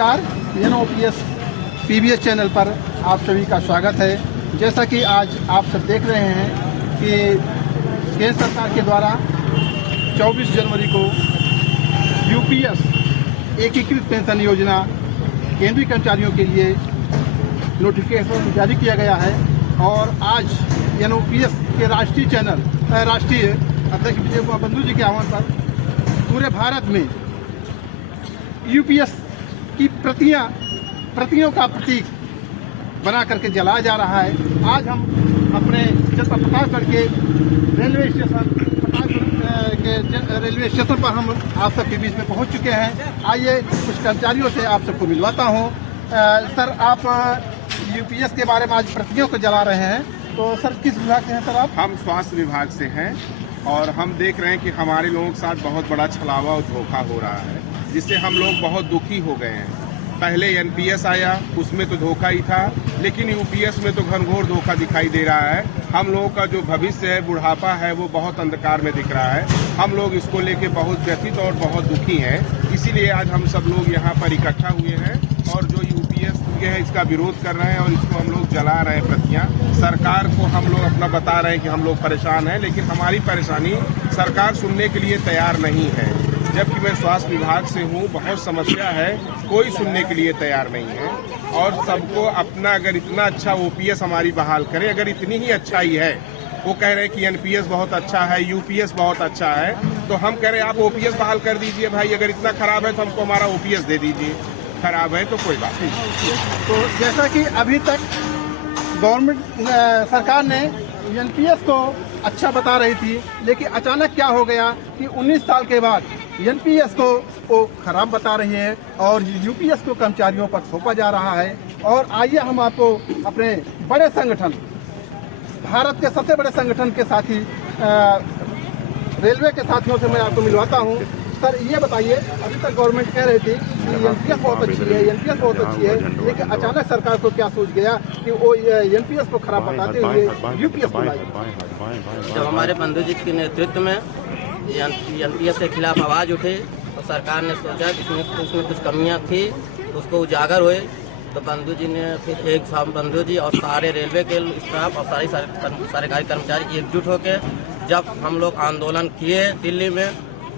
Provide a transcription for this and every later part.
नमस्कार, NOPS PBS channel पर आप सभी का स्वागत है। जैसा कि आज आप सब देख रहे हैं कि केंद्र सरकार के द्वारा 24 जनवरी को UPS एकीकृत पेंशन योजना केंद्रीय कर्मचारियों के लिए नोटिफिकेशन जारी किया गया है और आज NOPS के राष्ट्रीय अध्यक्ष विजय कुमार बंधु जी के आह्वान पर पूरे भारत में UPS की प्रतियों का प्रतीक बना करके जलाया जा रहा है। आज हम अपने जनपद प्रतापगढ़ के रेलवे स्टेशन पर हम आप सबके बीच में पहुंच चुके हैं। आइए कुछ कर्मचारियों से आप सबको मिलवाता हूं। सर, आप UPS के बारे में आज प्रतियों को जला रहे हैं, तो सर किस विभाग से हैं सर आप? हम स्वास्थ्य विभाग से हैं और हम देख रहे हैं कि हमारे लोगों के साथ बहुत बड़ा छलावा और धोखा हो रहा है, जिससे हम लोग बहुत दुखी हो गए हैं। पहले NPS आया, उसमें तो धोखा ही था, लेकिन UPS में तो घनघोर धोखा दिखाई दे रहा है। हम लोगों का जो भविष्य है, बुढ़ापा है, वो बहुत अंधकार में दिख रहा है। हम लोग इसको लेके बहुत व्यथित और बहुत दुखी हैं। इसीलिए आज हम सब लोग यहाँ पर इकट्ठा हुए हैं और जो UPS है इसका विरोध कर रहे हैं और इसको हम लोग जला रहे हैं प्रतियां। सरकार को हम लोग अपना बता रहे हैं कि हम लोग परेशान हैं, लेकिन हमारी परेशानी सरकार सुनने के लिए तैयार नहीं है। जबकि मैं स्वास्थ्य विभाग से हूँ, बहुत समस्या है, कोई सुनने के लिए तैयार नहीं है। और सबको अपना अगर इतना अच्छा OPS हमारी बहाल करे, अगर इतनी ही अच्छाई है, वो कह रहे हैं कि NPS बहुत अच्छा है, UPS बहुत अच्छा है, तो हम कह रहे हैं आप OPS बहाल कर दीजिए भाई। अगर इतना खराब है तो हमको हमारा OPS दे दीजिए, खराब है तो कोई बात नहीं। तो जैसा कि अभी तक गवर्नमेंट सरकार ने NPS को अच्छा बता रही थी, लेकिन अचानक क्या हो गया कि 19 साल के बाद NPS को वो खराब बता रही है और UPS को कर्मचारियों पर थोपा जा रहा है। और आइए हम आपको अपने बड़े संगठन, भारत के सबसे बड़े संगठन के साथी रेलवे के साथियों से मैं आपको मिलवाता हूँ। सर, ये बताइए, अभी तक गवर्नमेंट कह रही थी कि NPS बहुत अच्छी है, लेकिन अचानक सरकार को क्या सोच गया कि वो NPS को खराब बताते हुए UPS को लाई। जब हमारे बंधु जी के नेतृत्व में NPS के खिलाफ आवाज़ उठे तो सरकार ने सोचा कि उसमें कुछ कमियां थी, उसको उजागर हुए, तो बंधु जी ने फिर बंधु जी और सारे रेलवे के स्टाफ और सारे सरकारी कर्मचारी एकजुट होकर जब हम लोग आंदोलन किए दिल्ली में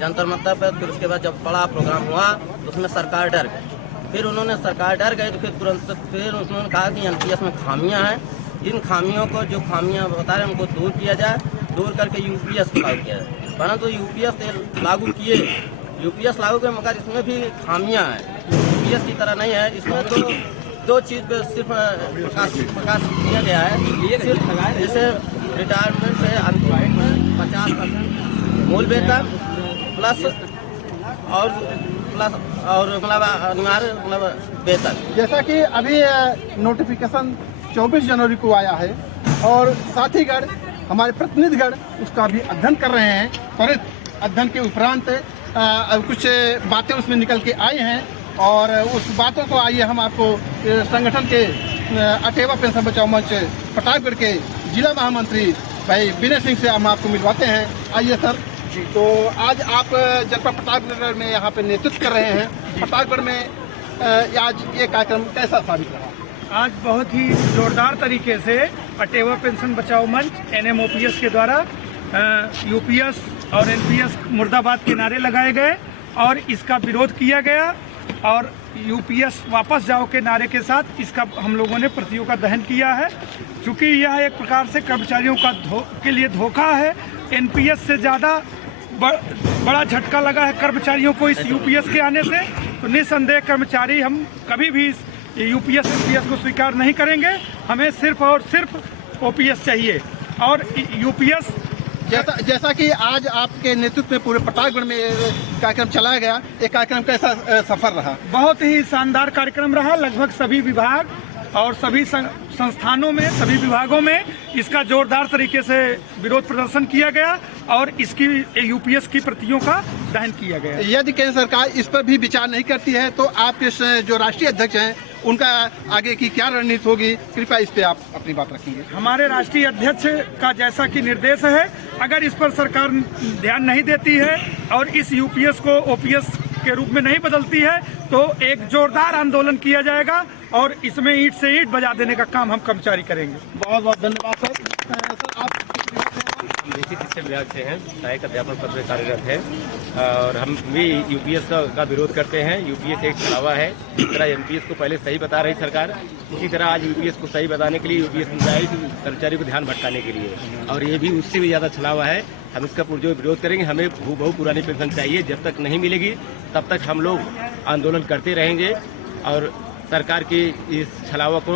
जंतर मंतर पर, फिर उसके बाद जब बड़ा प्रोग्राम हुआ तो उसमें सरकार डर गई। फिर सरकार डर गई तो फिर तुरंत उन्होंने कहा कि NPS में खामियां हैं, इन खामियों को जो खामियां बता रहे हैं उनको दूर किया जाए, दूर करके UPS को लागू किया जाए। परंतु UPS लागू किए, UPS लागू किए, मगर इसमें भी खामियां हैं। UPS की तरह नहीं है, इसमें दो चीज़ पे सिर्फ प्रकाश किया गया है। सिर्फ जैसे रिटायरमेंट से 50% मूल वेतन प्लस मतलब अनिवार्य मतलब वेतन। जैसा कि अभी नोटिफिकेशन 24 जनवरी को आया है और साथीगण, हमारे प्रतिनिधिगण उसका भी अध्ययन कर रहे हैं। त्वरित अध्ययन के उपरांत कुछ बातें उसमें निकल के आई हैं और उस बातों को आइए हम आपको संगठन के अटेवा पेंशन बचाओ मंच प्रतापगढ़ के जिला महामंत्री भाई विनय सिंह से हम आपको मिलवाते हैं। आइए सर। तो आज आप जनपद प्रतापगढ़ में यहाँ पे नेतृत्व कर रहे हैं। प्रतापगढ़ में आज ये कार्यक्रम कैसा साबित रहा? आज बहुत ही जोरदार तरीके से अटेवा पेंशन बचाओ मंच NMOPS के द्वारा UPS और NPS मुर्दाबाद के नारे लगाए गए और इसका विरोध किया गया और UPS वापस जाओ के नारे के साथ इसका हम लोगों ने प्रतियों का दहन किया है। चूँकि यह एक प्रकार से कर्मचारियों का के लिए धोखा है। NPS से ज़्यादा बड़ा झटका लगा है कर्मचारियों को इस UPS के आने से, तो निस्संदेह कर्मचारी हम कभी भी इस UPS NPS को स्वीकार नहीं करेंगे। हमें सिर्फ और सिर्फ OPS चाहिए और UPS जैसा कि आज आपके नेतृत्व में पूरे प्रतापगढ़ में कार्यक्रम चलाया गया, ये कार्यक्रम कैसा सफल रहा? बहुत ही शानदार कार्यक्रम रहा। लगभग सभी विभाग और सभी संस्थानों में, सभी विभागों में इसका जोरदार तरीके से विरोध प्रदर्शन किया गया और इसकी UPS की प्रतियों का दहन किया गया। यदि केंद्र सरकार इस पर भी विचार नहीं करती है तो आपके जो राष्ट्रीय अध्यक्ष हैं उनका आगे की क्या रणनीति होगी, कृपया इस पे आप अपनी बात रखेंगे? हमारे राष्ट्रीय अध्यक्ष का जैसा कि निर्देश है, अगर इस पर सरकार ध्यान नहीं देती है और इस UPS को OPS के रूप में नहीं बदलती है तो एक जोरदार आंदोलन किया जाएगा और इसमें ईंट से ईंट बजा देने का काम हम कर्मचारी करेंगे। बहुत बहुत धन्यवाद सर। सर आप निश्चित शिक्षा विभाग से हैं, सहायक अध्यापक पद पर कार्यरत हैं और हम भी यूपीएस का विरोध करते हैं। यूपीएस एक छलावा है। जिस तरह एनपीएस को पहले सही बता रही सरकार, उसी तरह आज यूपीएस को सही बताने के लिए यूपीएस कर्मचारी को ध्यान भटकाने के लिए, और ये भी उससे भी ज़्यादा छलावा है। हम इसका पुरजोर विरोध करेंगे। हमें बहु पुरानी पेंशन चाहिए। जब तक नहीं मिलेगी तब तक हम लोग आंदोलन करते रहेंगे और सरकार की इस छलावा को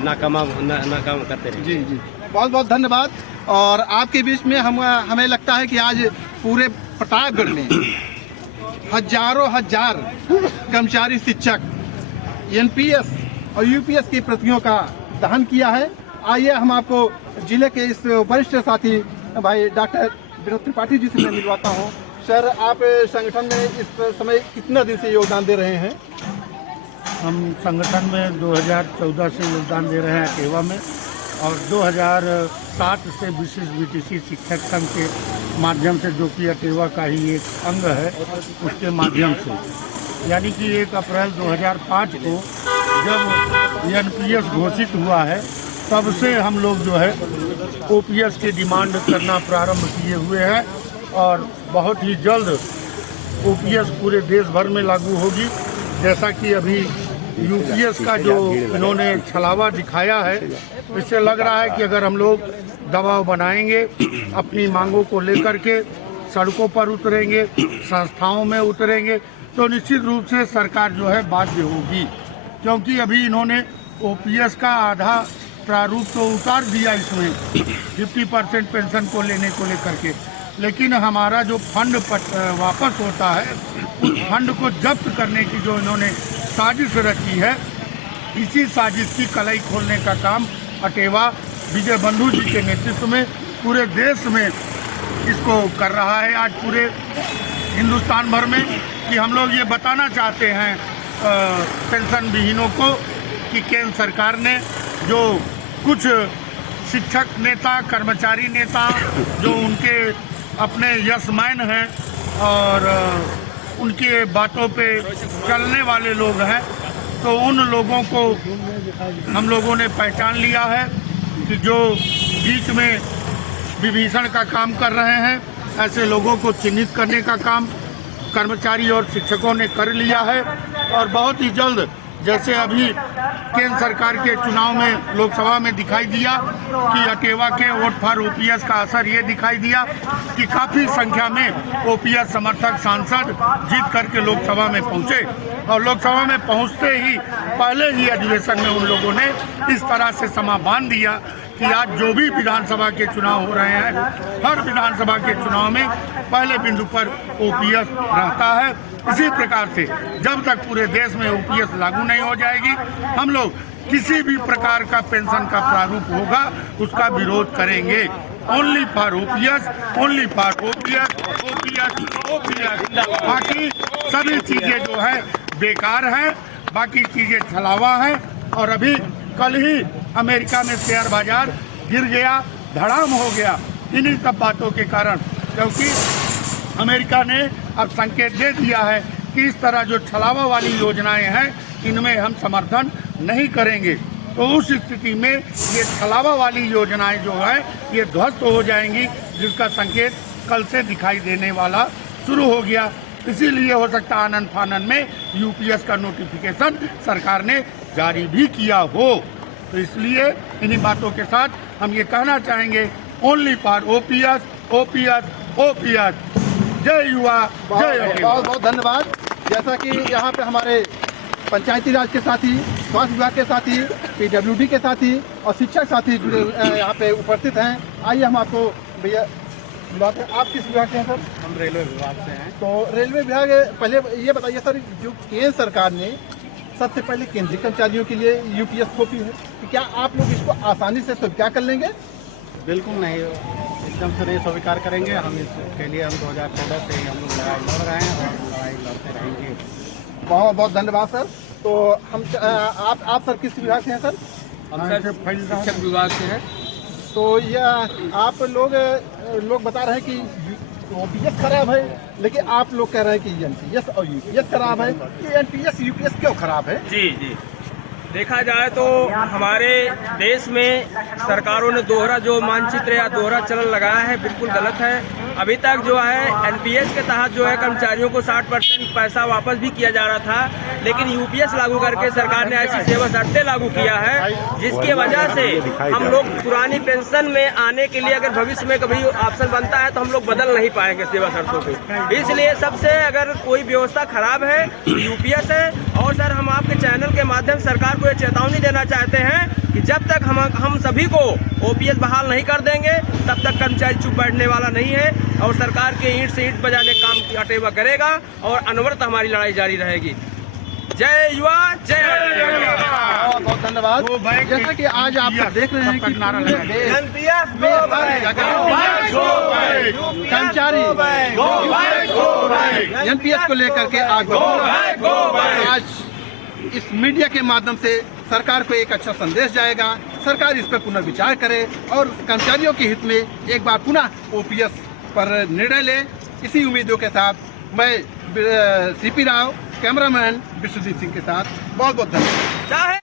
नाकाम करते रहेंगे। जी जी, बहुत बहुत धन्यवाद। और आपके बीच में हमें लगता है कि आज पूरे प्रतापगढ़ में हजारों हजार कर्मचारी शिक्षक एनपीएस और यूपीएस की प्रतियों का दहन किया है। आइए हम आपको जिले के इस वरिष्ठ साथी भाई डॉक्टर विनोद त्रिपाठी जी से मैं मिलवाता हूँ। सर, आप संगठन में इस समय कितना दिन से योगदान दे रहे हैं? हम संगठन में 2014 से योगदान दे रहे हैं अटेवा में, और 2007 से विशिष्ट बीटीसी शिक्षक संघ के माध्यम से, जो कि अटेवा का ही एक अंग है, उसके माध्यम से, यानी कि 1 अप्रैल 2005 को जब एनपीएस घोषित हुआ है तब से हम लोग जो है ओपीएस की डिमांड करना प्रारंभ किए हुए हैं और बहुत ही जल्द ओपीएस पूरे देश भर में लागू होगी। जैसा कि अभी यूपीएस का जो इन्होंने छलावा दिखाया है, इससे लग रहा है कि अगर हम लोग दबाव बनाएंगे, अपनी मांगों को लेकर के सड़कों पर उतरेंगे, संस्थाओं में उतरेंगे, तो निश्चित रूप से सरकार जो है बाध्य होगी। क्योंकि अभी इन्होंने ओपीएस का आधा प्रारूप तो उतार दिया इसमें 50% पेंशन को लेने को लेकर के, लेकिन हमारा जो फंड वापस होता है, उस फंड को जब्त करने की जो इन्होंने साजिश रची है, इसी साजिश की कलाई खोलने का काम अटेवा विजय बंधु जी के नेतृत्व में पूरे देश में इसको कर रहा है। आज पूरे हिंदुस्तान भर में कि हम लोग ये बताना चाहते हैं पेंशन विहीनों को कि केंद्र सरकार ने जो कुछ शिक्षक नेता, कर्मचारी नेता जो उनके अपने यशमैन हैं और उनके बातों पे चलने वाले लोग हैं, तो उन लोगों को हम लोगों ने पहचान लिया है कि जो बीच में विभीषण का काम कर रहे हैं, ऐसे लोगों को चिन्हित करने का काम कर्मचारी और शिक्षकों ने कर लिया है। और बहुत ही जल्द, जैसे अभी केंद्र सरकार के चुनाव में लोकसभा में दिखाई दिया कि अटेवा के वोट फॉर ओपीएस का असर ये दिखाई दिया कि काफ़ी संख्या में ओपीएस समर्थक सांसद जीत करके लोकसभा में पहुंचे, और लोकसभा में पहुंचते ही पहले ही अधिवेशन में उन लोगों ने इस तरह से समा बांध दिया कि आज जो भी विधानसभा के चुनाव हो रहे हैं, हर विधानसभा के चुनाव में पहले बिंदु पर ओपीएस रहता है। इसी प्रकार से जब तक पूरे देश में ओपीएस लागू नहीं हो जाएगी, हम लोग किसी भी प्रकार का पेंशन का प्रारूप होगा उसका विरोध करेंगे। Only for OPS, only for OPS, OPS, OPS. बाकी सभी चीजें जो है बेकार हैं, बाकी चीजें छलावा है। और अभी कल ही अमेरिका में शेयर बाजार गिर गया, धड़ाम हो गया इन्हीं सब बातों के कारण, क्योंकि अमेरिका ने अब संकेत दे दिया है कि इस तरह जो छलावा वाली योजनाएं हैं इनमें हम समर्थन नहीं करेंगे। तो उस स्थिति में ये छलावा वाली योजनाएं जो है ये ध्वस्त हो जाएंगी, जिसका संकेत कल से दिखाई देने वाला शुरू हो गया। इसीलिए हो सकता है आनन फानन में यूपीएस का नोटिफिकेशन सरकार ने जारी भी किया हो। तो इसलिए इन्हीं बातों के साथ हम ये कहना चाहेंगे, only for OPS, OPS, OPS. जय युवा, जय अटेवा। बहुत बहुत धन्यवाद। जैसा कि यहाँ पे हमारे पंचायती राज के साथी, स्वास्थ्य विभाग के साथी, पीडब्ल्यूडी के साथी और शिक्षक साथी जुड़े यहाँ पे उपस्थित हैं। आइए हम आपको भैया बात है, आप किस विभाग से हैं सर? हम रेलवे विभाग से हैं। तो रेलवे विभाग, पहले ये बताइए सर, जो केंद्र सरकार ने सबसे पहले केंद्रीय कर्मचारियों के लिए यूपीएस थोपी है, तो क्या आप लोग इसको आसानी से स्वीकार कर लेंगे? बिल्कुल नहीं, एकदम से नहीं स्वीकार करेंगे। हम इसके लिए हम 2014 से ही हम लोग लड़ाई लड़ रहे हैं और लड़ाई लड़ते रहेंगे। बहुत बहुत धन्यवाद सर। तो हम आप सर किस विभाग से हैं सर? हम सर शिक्षक विभाग से हैं। तो यह आप लोग बता रहे हैं कि ओपीएस खराब है, लेकिन आप लोग कह रहे हैं कि एनपीएस और यूपीएस खराब है। ये एनपीएस यूपीएस क्यों खराब है? जी जी, देखा जाए तो हमारे देश में सरकारों ने दोहरा जो मानचित्र या दोहरा चलन लगाया है बिल्कुल गलत है। अभी तक जो है एनपीएस के तहत जो है कर्मचारियों को 60% पैसा वापस भी किया जा रहा था, लेकिन यूपीएस लागू करके सरकार ने ऐसी सेवा शर्तें लागू किया है जिसकी वजह से हम लोग पुरानी पेंशन में आने के लिए अगर भविष्य में कभी ऑप्शन बनता है तो हम लोग बदल नहीं पाएंगे सेवा शर्तों को। इसलिए सबसे अगर कोई व्यवस्था खराब है तो यूपीएस है। और सर, हम आपके चैनल के माध्यम से सरकार को ये चेतावनी देना चाहते हैं कि जब तक हम सभी को ओपीएस बहाल नहीं कर देंगे तब तक कर्मचारी चुप बैठने वाला नहीं है और सरकार के ईंट से ईंट बजाने काम अटेवा करेगा और अनवरत हमारी लड़ाई जारी रहेगी। जय युवा, जय बहुत बहुत धन्यवाद। जैसा कि आज आप सब देख रहे हैं कि कर्मचारी एनपीएस को लेकर के आज इस मीडिया के माध्यम से सरकार को एक अच्छा संदेश जाएगा। सरकार इस पर पुनर्विचार करे और कर्मचारियों के हित में एक बार पुनः ओपीएस पर निर्णय ले। इसी उम्मीदों के साथ मैं सीपी राव, कैमरामैन विश्वजीत सिंह के साथ बहुत बहुत धन्यवाद।